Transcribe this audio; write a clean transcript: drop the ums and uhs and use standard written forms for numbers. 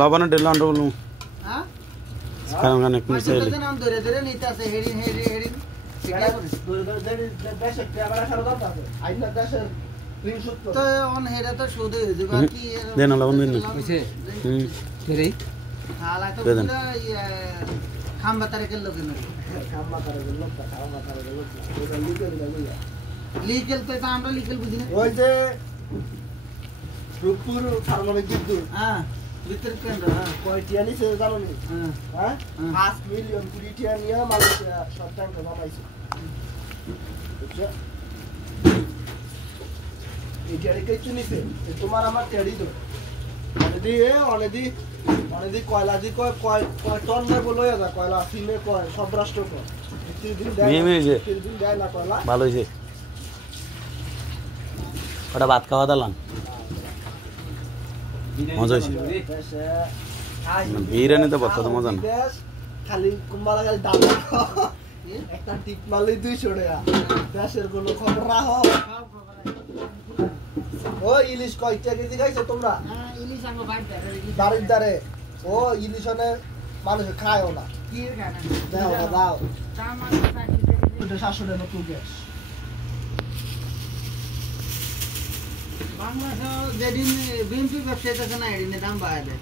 লবণে ঢেলে আনতে বলুন কারণ কানে কোন চাইলে নাম ধরে ধরে নিতে আছে হেডিং তো অন হেডা তো শুধু হয়ে যাবে আর কি দেন লবণ দিন কইছে রে হালা তো পুরা খাম্বা তারেকের লোক না লিগেল তো আমরা লিগেল বুঝি না ওই যে রূপপুর ফার্মারে কিন্তু হ্যাঁ ভিতর কেন কয়টিয়া নিছে জানো নি হ্যাঁ হ্যাঁ 5 মিলিয়ন কুড়িটিয়া নিয়ে মালয়েশিয়া সরকার বানাইছে বুঝছো এটারে কিছু নিছে তোমার আমার টেড়ি তো অনেদি কয়লা দি কয় টন না বলো যা কয়লা ফিমে কয় সব রাষ্ট্র কয় তিন দিন দেয় না কয়লা ভালো হইছে ওটা ভাত খাওয়া দালান মজা হইছে বিরিয়ানি তো বড় মজা না খালি কুম্বালা খালি দাম একটা টিপ মারলে 200 টাকা দেশের কোনো খবর রাখো ও ইলিশ কয়টা কেজি খাইছো তোমরা ইলিশ আঙ্গ বাড়ির ধারে ও ইলিশনে মানুষ খায়ও না কি খায় না দাও দাও চামচ ওটা 700 টাকা নতুন গ্যাস বাংলাদেশ যেদিন বিএনপি ব্যবসায়ীদের না এদিনে দাম বাড়ায় দেয়